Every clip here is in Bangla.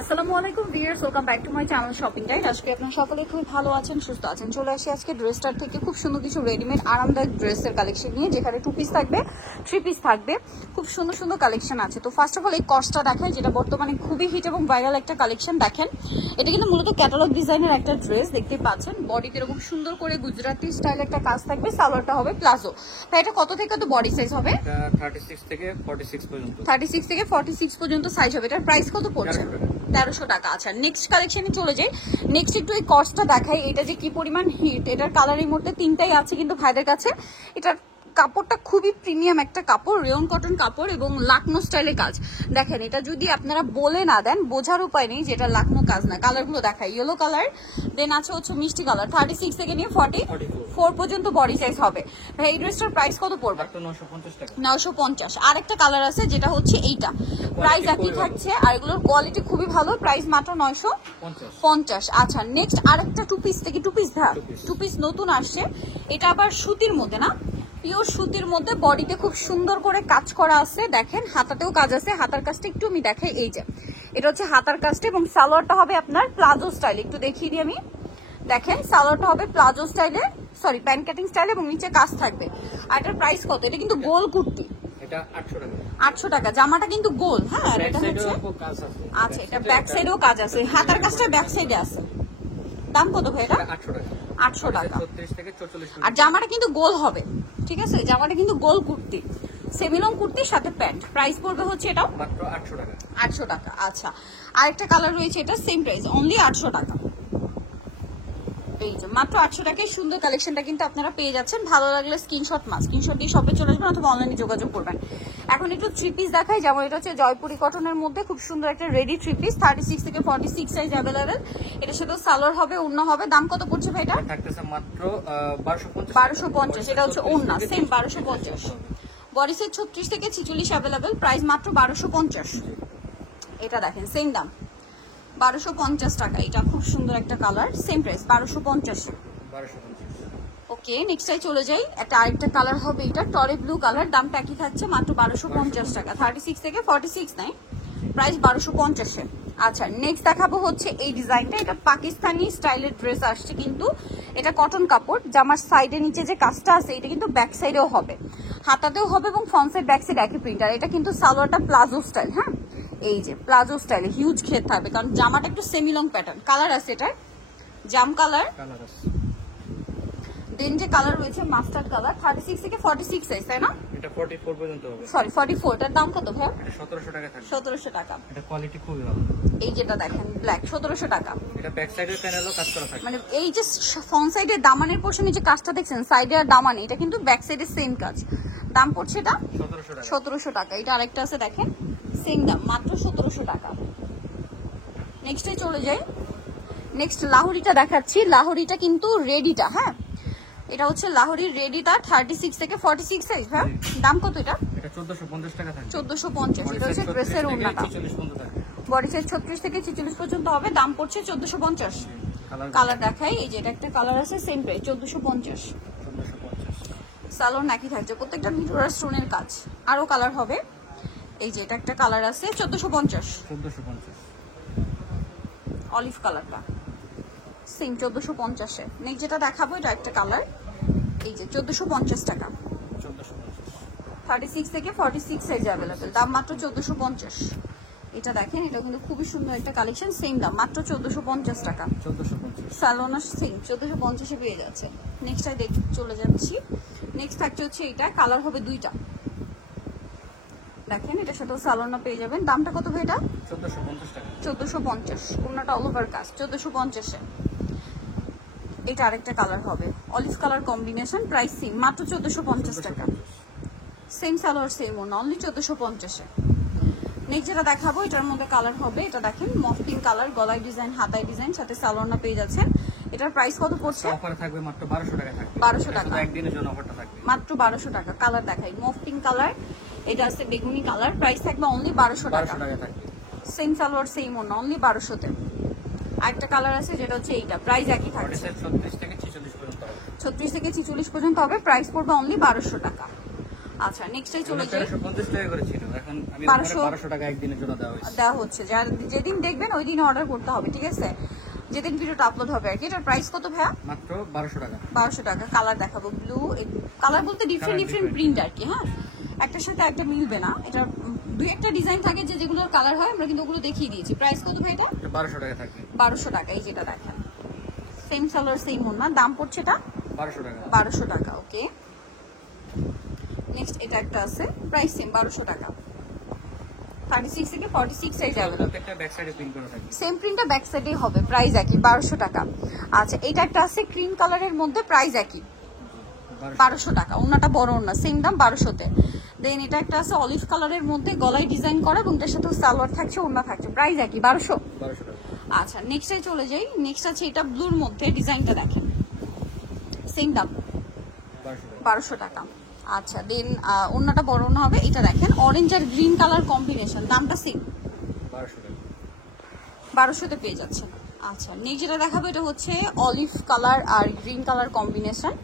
আসসালামু আলাইকুম viewers, welcome back to my channel shopping guide. আজকে আপনারা সকলে খুব ভালো আছেন, সুস্থ আছেন। চলে আসি আজকে ড্রেসটার থেকে খুব সুন্দর কিছু রেডিমেড আরামদায়ক ড্রেসের কালেকশন নিয়ে, যেখানে 2 পিস থাকবে, 3 পিস থাকবে, খুব সুন্দর সুন্দর কালেকশন আছে। তো ফার্স্ট অফ অল এই কস্টটা দেখায়, যেটা বর্তমানে খুবই হিট এবং ভাইরাল একটা কালেকশন। দেখেন, এটা কিন্তু মূলত ক্যাটালগ ডিজাইনের একটা ড্রেস দেখতে পাচ্ছেন। বডিতে এরকম সুন্দর করে গুজরাটি স্টাইল একটা কাজ থাকবে, সালোয়ারটা হবে প্লাজো। তাই এটা কত থেকে তো বডি সাইজ হবে? 36 থেকে 46 পর্যন্ত। 36 থেকে 46 পর্যন্ত সাইজ হবে। এটার প্রাইস কত পড়ছে? 1300 টাকা। আচ্ছা, নেক্সট কালেকশনে চলে যাই। নেক্সট একটু এই কস্টটা দেখাই, এটা যে কি পরিমাণ হিট। এটার কালারের মধ্যে 3টাই আছে কিন্তু ভাইদের কাছে। এটার কাপড়টা খুবই প্রিমিয়াম একটা কাপড়, রেয়ন কটন কাপড় এবং লাকনো স্টাইলের কাজ। দেখেন, এটা যদি আপনারা বলে না দেন বোঝার উপায় নেই যে এটা লাকনো কাজ না। কালারগুলো দেখাই, ইয়েলো কালার, দেন আছে হচ্ছে মিষ্টি কালার। 36 থেকে নিয়ে 44 পর্যন্ত বডি সাইজ হবে। ভাই এই ড্রেসটার প্রাইস কত পড়বে? 950 টাকা। 950। আরেকটা কালার আছে যেটা হচ্ছে এইটা, প্রাইস একই থাকছে আর এগুলোর কোয়ালিটি খুবই ভালো, প্রাইস মাত্র 950। আচ্ছা, নেক্সট আরেকটা 2 পিস থেকে 2 পিস ভাই, 2 পিস নতুন আসছে। এটা আবার সুতির মধ্যে না, পিওর সুতির মধ্যে, বডিতে খুব সুন্দর করে কাজ করা আছে। দেখেন, হাতাতেও কাজ আছে। হাতার কাজটা একটু আমি দেখাই, এই যে এটা হচ্ছে হাতার কাজটা এবং সালোয়ারটা হবে আপনার প্লাজো স্টাইল। একটু দেখিয়ে দিই আমি। দেখেন, সালোয়ারটা হবে প্লাজো স্টাইলে, সরি প্যান্ট কাটিং স্টাইল এবং নিচে কাজ থাকবে। আর এটার প্রাইস কত? এটা কিন্তু গোল কুর্তি, এটা 800 টাকা। 800 টাকা। জামাটা কিন্তু গোল, হ্যাঁ। আর এটা হচ্ছে, কাজ আছে। আচ্ছা, এটা ব্যাক সাইডেও কাজ আছে, হাতার কাজটা ব্যাক সাইডে আছে। দাম কত ভাই এটা? 800 টাকা। 800 টাকা। 36 থেকে 44। আর জামাটা কিন্তু গোল হবে, ঠিক আছে? জামাটা কিন্তু গোল কুর্তি, সেমিলং কুর্তির সাথে প্যান্ট। প্রাইস পড়বে হচ্ছে এটাও মাত্র 800 টাকা। 800 টাকা। আচ্ছা, আরেকটা কালার রয়েছে, এটা সেম প্রাইস, অনলি 800 টাকা। এই যে মাত্র 800 টাকায় সুন্দর কালেকশনটা কিন্তু আপনারা পেয়ে যাচ্ছেন। ভালো লাগলে স্ক্রিনশট দিয়ে শপে চলে আসবেন অথবা অনলাইনে যোগাযোগ করবেন। এখন একটু 3 পিস দেখাই, যেমন এটা হচ্ছে জয়পুরি কটনের মধ্যে খুব সুন্দর একটা রেডি 3 পিস, 36 থেকে 46 সাইজ অ্যাভেলেবেল। এটার সাথে সালোয়ার হবে, ওড়না হবে। দাম কত পড়ছে ভাই এটা? থাকতেছে মাত্র 1250। 1250। এটা হচ্ছে ওড়না, সেম 1250। বডি সাইজ 36 থেকে 46 অ্যাভেলেবেল, প্রাইস মাত্র 1250। এটা দেখেন, সেম দাম 1250 টাকা। এটা খুব সুন্দর একটা কালার, সেম প্রাইস 1250। ওকে, নেক্সটটাই চলে যাই। একটা আরেকটা কালার হবে, এটা টরে ব্লু কালার, দামটা একই থাকছে মাত্র 1250 টাকা। 36 থেকে 46 নাই, প্রাইস 1250। আচ্ছা, নেক্সট দেখাবো হচ্ছে এই ডিজাইনটা। এটা পাকিস্তানি স্টাইলের ড্রেস আসছে, কিন্তু এটা কটন কাপড়। জামার সাইডে নিচে যে কাজটা আছে এটা কিন্তু ব্যাক সাইডেও হবে, হাতাতেও হবে এবং ফ্রন্ট সাইড ব্যাক সাইড একই প্রিন্টার। এটা কিন্তু সালোয়ারটা প্লাজো স্টাইল, হ্যাঁ, এই যে প্লাজো স্টাইলে হিউজ ঘের থাকবে, কারণ জামাটা একটু সেমিলং প্যাটার্ন। কালার আছে এটার জাম কালার, দেন যে কালার রয়েছে মাস্টার্ড কালার। 36 থেকে 46 সাইজ, তাই না? এটা 44 পর্যন্ত হবে। সরি 44। এটার দাম কত ভাই? এটা 1700 টাকা থাকবে। 1700 টাকা। এটা কোয়ালিটি খুবই ভালো। এই যেটা দেখেন ব্ল্যাক, 1700 টাকা। এটা ব্যাক সাইডের প্যানেলও কাজ করা থাকে। মানে এই যে ফ্রন্ট সাইডের দামানের পোর্শনে যে কাজটা দেখছেন, সাইডে আর দামানে, এটা কিন্তু ব্যাক সাইডের সেম কাজ। দাম পড়ছে এটা 1700 টাকা। 1700 টাকা। এটা আরেকটা আছে, দেখেন, সেম দাম, মাত্র 1700 টাকা। নেক্সটে চলে যাই। নেক্সট লাহোরিটা দেখাচ্ছি। লাহোরিটা কিন্তু রেডিটা, হ্যাঁ, এটা হচ্ছে লাহোরির রেডিটা, 36 থেকে 46 সাইজ। হ্যাঁ, দাম কত এটা? এটা 1450 টাকা থাকবে। 1450। এটা হচ্ছে ড্রেসের ওড়নাটা। 46 পর্যন্ত থাকবে। বডি সাইজ 36 থেকে 46 পর্যন্ত হবে, দাম পড়ছে 1450। কালার দেখাই, এই যে এটা একটা কালার আছে, সেম প্রাইস 1450। 1450। সালোয়ার নাকি থাকছে, প্রত্যেকটা ভিডিওর স্টোনের কাজ। আরো কালার হবে, এই যে এটা একটা কালার আছে, 1450। 1450। অলিভ কালারটা সেম 1450-এ। নেক্সট যেটা দেখাবো, এটা একটা কালার, এই যে 1450 টাকা। 1450। 36 থেকে 46 সাইজ অ্যাভেলেবেল, দাম মাত্র 1450। এটা দেখেন, এটা কিন্তু খুবই সুন্দর একটা কালেকশন, সেম দাম মাত্র 1450 টাকা। 1450। সালোনা সেম 1450-এ পেয়ে যাচ্ছে। নেক্সটটাই চলে যাচ্ছি। নেক্সট থাকছে হচ্ছে এটা, কালার হবে 2টা। দেখেন, এটার সাথেও সালোনা পেয়ে যাবেন। দামটা কত ভাই এটা? 1450 টাকা। 1450। ওনাটা অল ওভার কাজ, 1450-এ। এটা আরেকটা কালার হবে, olive colour combination, price same, মাত্র 1450 টাকা। সেম সালোয়ার সেম ওনা, অনলি 1450-এ। নেক্সট যেটা দেখাবো, এটার মধ্যে কালার হবে, এটা দেখেন মফ পিঙ্ক কালার, গলায় ডিজাইন, হাতায় ডিজাইন, সাথে সালোয়ারটা পেয়ে যাচ্ছেন। এটার প্রাইস কত পড়ছে? অফার থাকবে মাত্র 1200 টাকা থাকবে। 1200 টাকা। শুধু একদিনের জন্য অফারটা থাকবে। মাত্র 1200 টাকা। কালার দেখাই, মফ পিঙ্ক কালার, এটা আছে বেগুনি কালার, প্রাইস থাকবে অনলি 1200 টাকা। 1200 টাকা থাকবে। সেম সালোয়ার সেম ওনা, অনলি 1200-তে। আরেকটা কালার আছে যেটা হচ্ছে এইটা, প্রাইস একই থাকছে। 36 থেকে 46 পর্যন্ত হবে। 36 থেকে 46 পর্যন্ত হবে, প্রাইস পড়বে অনলি 1200 টাকা। আচ্ছা নেক্সটে চলে যাই। 1350 টাকা করে ছিল, এখন আমি 1200 টাকা একদিনের জন্য দেওয়া হচ্ছে। যার যেদিন দেখবেন ওই দিন অর্ডার করতে হবে, ঠিক আছে, যেদিন ভিডিওটা আপলোড হবে আর কি। এটার প্রাইস কত ভাইয়া? মাত্র 1200 টাকা। 1200 টাকা। কালার দেখাবো, ব্লু কালার বলতে ডিফারেন্ট প্রিন্ট আর কি। হ্যাঁ, একটার সাথে একটা মিলবে না, এটা দুই একটা ডিজাইন থাকে যে যেগুলোর কালার হয়, আমরা কিন্তু ওগুলো দেখিয়ে দিয়েছি। প্রাইস কত ভাই এটা? 1200 টাকা থাকবে। 1200 টাকা। এই যেটা দেখেন সেম সালোয়ার সেম ওড়না, দাম পড়ছে এটা 1200 টাকা। 1200 টাকা। ওকে, নেক্সট এটা একটা আছে, প্রাইস সেম 1200 টাকা। 36 থেকে 46 সাইজ अवेलेबल। একটা ব্যাক সাইডে প্রিন্ট করা থাকবে, সেম প্রিন্টটা ব্যাক সাইডেই হবে, প্রাইস একই 1200 টাকা। আচ্ছা এটা একটা আছে ক্রিম কালারের মধ্যে, প্রাইস একই 1200 টাকা। ওড়নাটা বড় ওড়না, সেম দাম 1200 তে। দেন এটা একটা আছে অলিভ কালারের মধ্যে, গলায় ডিজাইন করা এবং এটার সাথে সালোয়ার থাকছে, ওড়না থাকছে, প্রাইস একই 1200 টাকা। আচ্ছা নেক্সটে চলে যাই। নেক্সট আছে এটা ব্লুর মধ্যে, ডিজাইনটা দেখেন, সেম দাম 1200 টাকা। আচ্ছা দেন ওড়নাটা বড় ওড়না হবে। এটা দেখেন অরেঞ্জ আর গ্রিন কালার কম্বিনেশন, দামটা সেম 1200 টাকা। 1200 তে পেয়ে যাচ্ছেন। আচ্ছা নেক্সট যেটা দেখাবো এটা হচ্ছে অলিভ কালার আর green colour combination,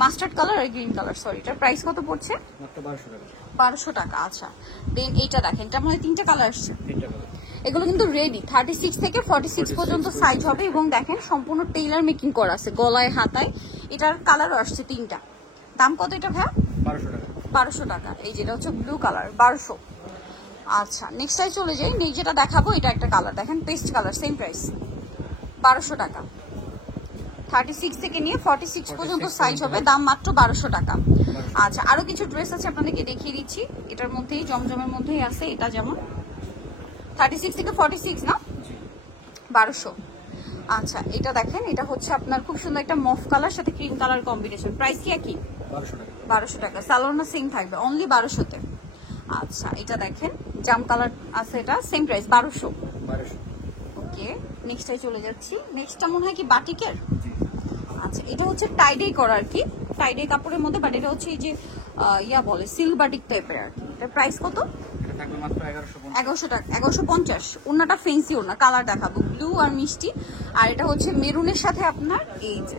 mustard colour আর গ্রিন কালার, সরি। এটার প্রাইস কত পড়ছে? মাত্র 1200 টাকা। 1200 টাকা। আচ্ছা দেন এইটা দেখেন, এটা মনে হয় 3টা কালার আসছে। 3টা কালার। এগুলো কিন্তু রেডি, 36 থেকে 46 পর্যন্ত সাইজ হবে এবং দেখেন সম্পূর্ণ টেইলার মেকিং করা আছে, গলায় হাতায়। এটার কালারও আসছে 3টা। দাম কত এটা ভাইয়া? 1200 টাকা। 1200 টাকা। এই যেটা হচ্ছে ব্লু কালার, 1200। আচ্ছা নেক্সটটাই চলে যাই। নেক্সট যেটা দেখাবো এটা একটা কালার দেখেন, পেস্ট কালার, সেম প্রাইস 1200 টাকা। 36 থেকে নিয়ে 46 পর্যন্ত সাইজ হবে, দাম মাত্র 1200 টাকা। আচ্ছা আরো কিছু ড্রেস আছে আপনাদেরকে দেখিয়ে দিচ্ছি, এটার মধ্যেই জমজমের মধ্যেই আছে। এটা যেমন 36 থেকে 46 না, 1200। আচ্ছা এটা দেখেন, এটা হচ্ছে আপনার খুব সুন্দর একটা মফ কালার সাথে ক্রিম কালার কম্বিনেশন, প্রাইস কি একই? 1200 টাকা। 1200 টাকা। সালোয়ারটা সেম থাকবে, অনলি 1200 তে। আচ্ছা এটা দেখেন জাম কালার আছে, এটা সেম প্রাইস 1200। 1200। ওকে নেক্সটটাই চলে যাচ্ছি। নেক্সটটা মনে হয় কি বাটিকের। জি। আচ্ছা এটা হচ্ছে টাইডে করা আর কি, টাইডে কাপড়ের মধ্যে, বাট এটা হচ্ছে এই যে ইয়া বলে সিল্ক বাটিক টাইপের আর কি। এটার প্রাইস কত? এটা থাকবে মাত্র 1150। 1100 টাকা। 1150। ওড়নাটা ফেন্সি ওড়না, কালার দেখাবো ব্লু আর মিষ্টি, আর এটা হচ্ছে মেরুনের সাথে আপনার এই যে।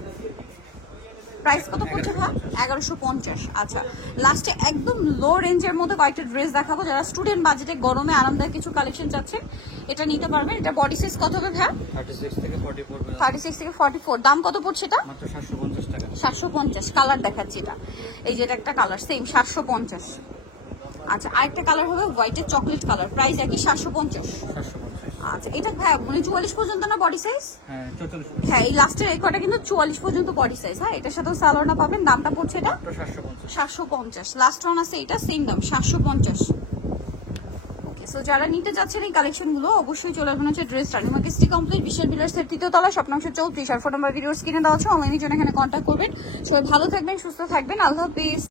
প্রাইস কত পড়ছে ভাই? 1150। আচ্ছা লাস্টে একদম লো রেঞ্জের মধ্যে কয়েকটা ড্রেস দেখাবো, যারা স্টুডেন্ট বাজেটে গরমে আরামদায়ক কিছু কালেকশন চাচ্ছেন এটা নিতে পারবেন। এটা বডি সাইজ কত হবে ভাই? 36 থেকে 44। 36 থেকে 44। দাম কত পড়ছে এটা? মাত্র 750 টাকা। 750। কালার দেখাচ্ছি এটা, এই যে এটা একটা কালার সেম 750। আচ্ছা আরেকটা কালার হবে হোয়াইটের চকলেট কালার, প্রাইস একই 750। 750। আচ্ছা এটা ভাই মানে 44 পর্যন্ত না বডি সাইজ? হ্যাঁ 44। হ্যাঁ এই লাস্টের এই কটা কিন্তু 44 পর্যন্ত বডি সাইজ। হ্যাঁ এটার সাথেও সালোয়ারটা পাবেন। দামটা পড়ছে এটা মাত্র 750। 750। লাস্ট ওয়ান আছে এটা, সেম দাম 750। ওকে সো যারা নিতে যাচ্ছেন এই কালেকশনগুলো অবশ্যই চলে আসবেন হচ্ছে ড্রেস রানি মার্কেট সিটি কমপ্লিট বিশাল বিলার্সের 3য় তলা, স্বপ্ন 34। আর ফোন নাম্বার ভিডিওস কিনে দেওয়া আছে, অনলাইনে জন্য এখানে কন্ট্যাক্ট করবেন। সবাই ভালো থাকবেন, সুস্থ থাকবেন, আল্লাহ হাফেজ।